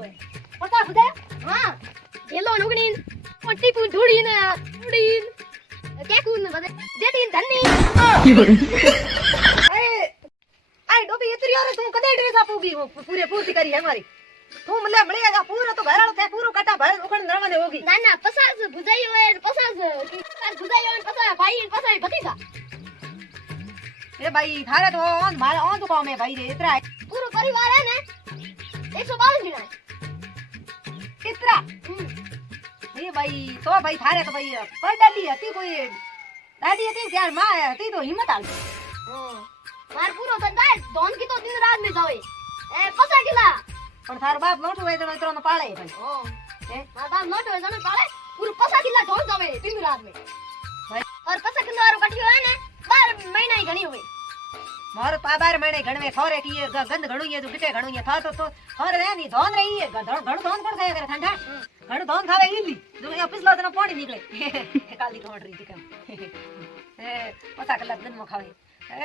હોય 50 હા એલો નુગણીન મોટી કુ ઢોળીને ઉડીન કે કુ ને બધે દેતીન ધન્ની આય ડોબી એતરી ઓરે તું કદે ડ્રેસ આપુगी પૂરે પૂર્તિ કરી હમારી તું મને મળે જા પૂરો તો ઘરાળો થાય પૂરો કાટા ભાઈ ઉખણ નરવાને હોગી ના ના 50 ભુજાઈ હોય 50 ભુજાઈ હોય 50 ભાઈ 50 ભતીજા ए भाई थारे तो ऑन मारे ऑन तो काम है भाई रे इतना पूरा परिवार है ना 152 जना कितना ये भाई तो भाई थारे तो भाई पर डाली હતી કોઈ દાદી હતી ત્યાર માં હતી તો હિંમત આવી માર પૂરો ધંધા ધોન કી તો દિન રાત મે જાવે એ 50 કિલા પણ થાર બાપ મોટો હોય તો મિત્રો ને પાળે ભાઈ હે માર બાપ મોટો હોય તો પાળે પૂરો 50 કિલા ધોન જાવે દિન રાત મે ભાઈ और 50 કિલો વાળો કઠિયો હે ને 12 મહિના ही घणी हुई मारो 12 महीने घणवे थोरे की गंद घणु ये जो गिटे घणु ये था तो थोरे रे नी धोन रही है घणु धोन कोण खाया करे ठंडा घणु धोन खावे इली जो ये पिछला दिन पानी निकले काली कोण रही थी कम ए पता कला दिन में खावे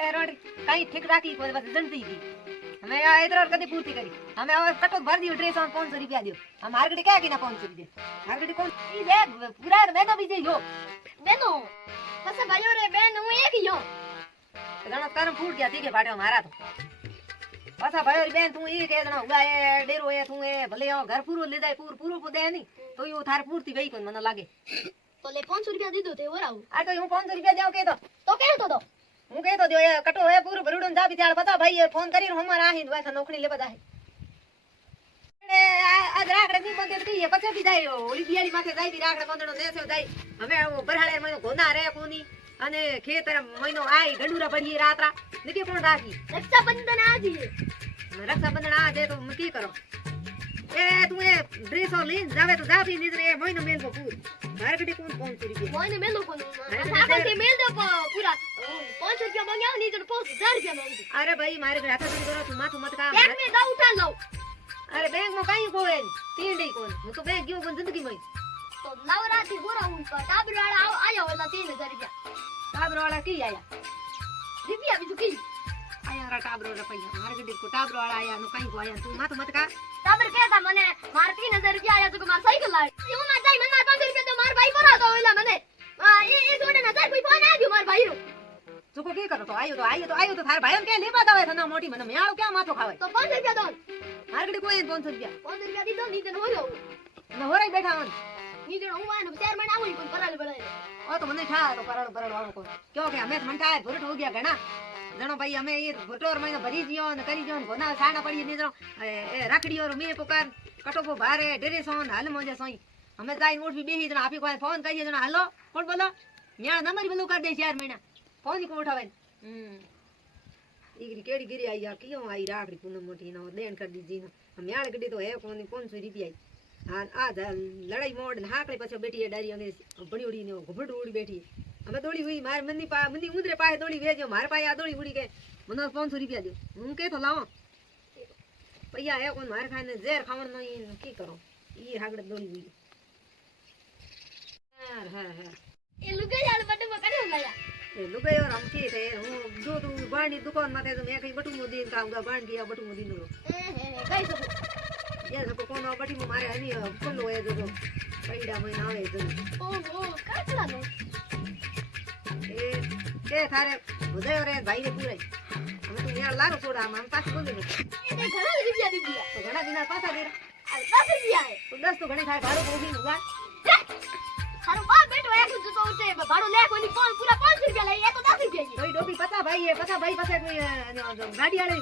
ए रोड कहीं ठीक राखी कोई बस जनती थी हमें आ इधर कदी पूर्ति करी हमें और कटो भर दियो ड्रेस on 500 रुपया दियो हम मार्केट क्या की ना 500 दे मार्केट कौन ई दे पूरा मैं तो बीजे यो बेनो पसे भाइयों रे बेन हूं एक ही यो गणत करम फूट गया ठीक है बाटे मारा तो पासा भाई और बेन तू ये कह देना हुआ है डेरो है तू है भले आओ घर पूरो ले जाए पूरो को दे नहीं तो यो थार पूर्ति वही कोन मन लागे तो ले 500 रुपया दे दो ते और आऊ आ तो हूं 500 रुपया देओ के तो कह तो दो हूं कह तो दो ये कटो है पूरो भरुडन जा भी त्यार बता भाई ये फोन करी हमारा आही दवा था नौकरी ले बदा है आज राखड़े नहीं बंदे तो ये पछे भी जाए ओली दियाली माथे जाई भी राखड़े बंदनो देसे जाई हमें वो बरहाड़े में गोना रे कोनी અને ખેતર મહિનો આઈ ગંડુરા પડી રાત્રા નકે કોણ રાખી રક્ષાબંધન આજી રક્ષાબંધન આ દે તો કી કરો એ તું એ ડ્રેસ ઓ લીન જાવે તો જાવી નીદરે એ મહિનો મેલ કો પૂર માર્કેટ કોણ 500 રૂપિયા મહિનો મેલ કો સાકા કે મેલ દો પૂરા 500 રૂપિયા માંગ્યા ની તો 5000 રૂપિયા માંગી અરે ભાઈ મારે હાથ જોડી કરો તું માથું મત કામ એક મે દા ઉઠા લો અરે બેંક માં કાઈ કોય તીંડી કોણ હું તો બેંક ગયો પણ જિંદગી માં તો નવરાત્રી પૂરા હું ટાબરવાળા આયા ઓલા 3000 રૂપિયા टाबरोवाला की आया दिव्या भी दुखी आया रा टाबरोवाला पैसा मार्केट को टाबरोवाला आया नो कहीं को आया तू माथ मत का टाबर कहता मने मार 3000 रुपया आया तो मार साइकिल लाई यू ना जाई मने 500 रुपया तो मार भाई परा तो ओला मने ये छोड़े ना जाई कोई फोन आ गयो मार भाई रो तू को की करो तो आयो तो थार भाईन के लेबा दावे थना मोटी मने म्याळो क्या माथो खावे तो 500 रुपया दो मार्केट को 500 रुपया दी दो नी जन हो जाओ न हो रही बैठा हन नी जन हूं आने 4 महीना हुई कोन पराले बळे ओ तो मने ठा तो परड़ वालो को क्यों के हमें मन ठा भुरट हो गया घणा जणो भाई हमें ये भुटोर में भरी जियो न करी जियो गोना साना पड़ी नी जणो ए राखड़ी और मे पुकार कटो को भारे डेरे सोन हाल मोजे सोई हमें जाई उठ भी बेही जणो आपी को फोन करिए जणो हेलो कोण बोलो न्या नंबर बोलो कर दे 4 महीना फोन को उठावे ईगरी केड़ी गिरी आई या क्यों आई राखड़ी पूनम मोटी न देन कर दी जी न हम यार गडी तो है कोनी 500 रुपया आई हां आ लड़ाई मोड़ न हाकड़े पछे बैठी है डारी ने बड़ी उड़ी ने घुबड़ उड़ी बैठी हमें दौड़ी हुई मार मंदी उधरे पाए दौड़ी भेजो मार पाए आ दौड़ी उड़ी के मनो 500 रुपया दो हूं के तो लाओ भैया है कोन मार खाने जहर खावण नहीं की करो ई हाकड़े दौड़ी हुई हां ए लुगाई यार बटे में करे लाया ए लुगाई और हम थी थे हूं जो तू बाणी दुकान माथे तो मैं कहीं बटू मोदी काऊंगा बाण किया बटू मोदी नो कई सब ये सब कोनो बटी में मारे हनी कोलो है जो पैडा में आवे जो ओ का चला लो ए थारे बुझे रे भाई रे पूरे हम तो यार लारो छोड़ा हम पास बोल दे ये घणा रुपया दी दिया तो घणा दिना पासा दे अरे 10 रुपया है तो 10 तो घणे थारे भाड़ो कोगी होगा थारो बाप बेटो एक जो उठे भाड़ो ले कोनी कौन पूरा 500 रुपया ले ये तो 10 रुपया की कोई डोबी पता भाई पासे कोई गाड़ी वाले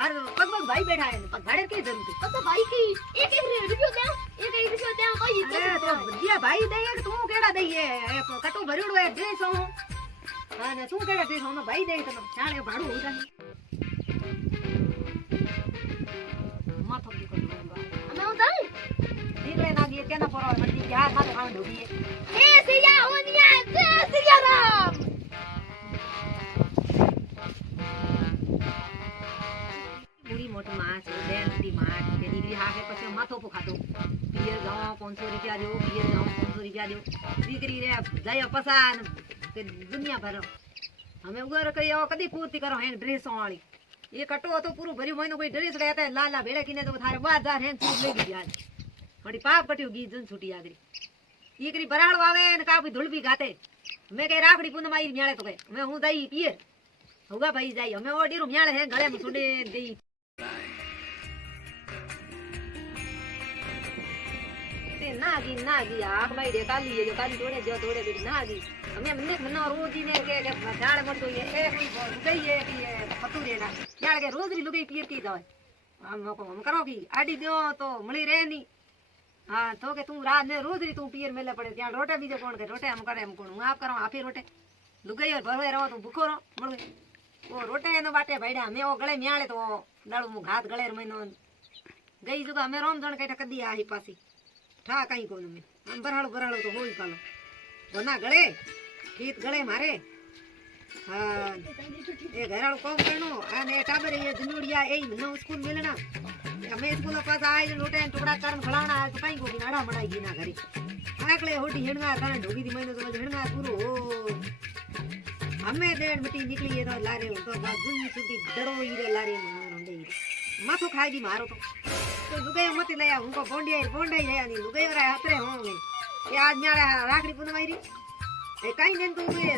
हर पग भाई बैठा है भाड़े की जरूरत है पता भाई की एक रुपया दे एक रुपया दे कोई अरे तो दिया भाई दे तू केड़ा दईए कटो भरड़ो है ड्रेस हो हां तू केड़ा ड्रेस हो भाई दे तो चाले भाड़ो हो जाए माथो की कर हमें उधर निकले ना दिए केना पर मंडी के हाथ हाथ खान ढोगी ए सिया ओनिया जय सिया राम पूरी मोटी माछ बेनती माछ के डिग्री हाके पछे माथो को खातो पियर गांव 500 रुपया दो पियर गांव 500 रुपया दो डिग्री रे जाय पसान के दुनिया भर हमें उगर कहियो कदी पूर्ति करो है ड्रेस वाली ये कटो तो पूरो भरी महीनो कोई ड्रेस गया था लाला भेड़े किने तो थारे बाजार हैं सूट ले ली आज बड़ी पाप कटियो गी जन छुटी आगरी ये करी बराड़ आवे ने का भी धुल भी गाते मैं कह राखड़ी पूनम आई न्याले तो कहे मैं हूं दई पियर होगा भाई जाई हमें ओडी रू न्याले है गले में सुंडे देई ते नागी आग भाई दे काली ये जो काली तोड़े बेटी नागी हमें मन्ने मन्ना रोजी ने के झाड़ मत ये ए कोई गई है कि ये फतूरे ना यार के रोज री लुगाई पीर की जावे हम करो की आडी दो तो मળી રહે ની हां तो के तू रात ने रोज री तू पीर मेले पड़े त्या रोटे बीजे कोण के रोटे हम करे हम कोण हूं आप करो आपी रोटे लुगाई और भरवे रहो तू भूखो रहो मळ वो रोटे एनो बाटे भाईडा हमें ओ गळे म्याळे तो दाड़ू मु घात गळे महीनो गई जुगा हमें रोम जण के कदी आही पासी ठा कहीं कोन में हम बराड़ो तो होई पालो बना गळे गीत गळे मारे हां ए घराळो काम करनो आने टाबरे ये दुनिया ए मनो स्कूल मिलना हमें स्कूल पास आए लोटे टुकड़ा करन खलाना तो कहीं को नाड़ा बनाई ना घरी आकले होटी हेणगा कारण ढोगी दी महीनो तो हेणगा पूरो हमें देड़ मिट्टी निकली है तो लारे तो जुनी सुधी डरो हीरे लारे मंडे माथो खाएगी मारो तो लुगाई मत ले उनको बोंडे है नहीं लुगाई रे हतरे होंगे ये आज न्याड़ा राखड़ी पूनम आई री ए काई ने तू ये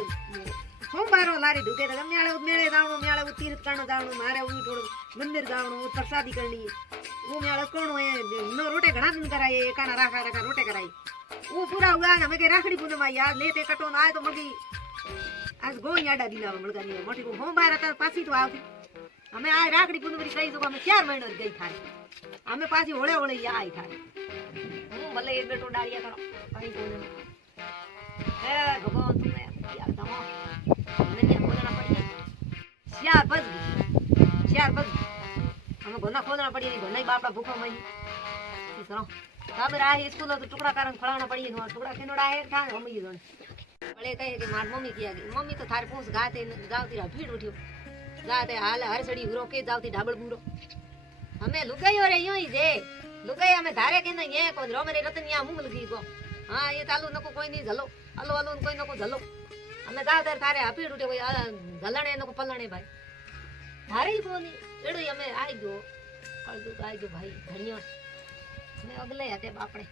सोमवारो लारी ढुके तो न्याड़े मेले जावणो न्याड़े तीर्थ करनो जावणो मारे उ थोड़ो मंदिर जावणो प्रसादी करनी वो न्याड़े कोणो है नो रोटे घणा दिन कराए एकाना राखा रोटे कराई वो पूरा हुआ ना मैं के राखड़ी पूनम आई यार लेते कटो ना आए तो मगी आज गोई आडा दिला मळगा नहीं मोटी को सोमवार था पासी तो आवती हमें आ राखड़ी पूनम री कई जो हमें 4 महीनो गई थारे हमें पासी होळे या आई थारे हूं भले एक बेटो डालिया करो कहीं कोने ए भगवान तुमने यार दमो नहीं खोलना पड़ी यार बस हमें गोना खोलना पड़ी नहीं गोना ही बापा भूखो मई सुनो काबर आ स्कूल तो टुकड़ा कारण खड़ाना पड़ी नो टुकड़ा केनोड़ा है था हम ये जोन बड़े कहे कि मार मम्मी किया गई मम्मी तो थारे पूछ गाते जावती रा भीड़ उठियो जाते हाल हर सड़ी उरो के जावती ढाबल पूरो हमें लुगाई और यूं ही जे लुगाई हमें धारे के नहीं है को रो मेरे रतनिया मुंह लगी को हां ये तालू नको कोई नहीं झलो हलो कोई नको झलो हमें जाते थारे हापी उठे कोई झलणे नको पलणे भाई धारे ही कोनी एड़ो हमें आई गयो कर दो आई गयो भाई घणिया मैं अगले हते बापड़े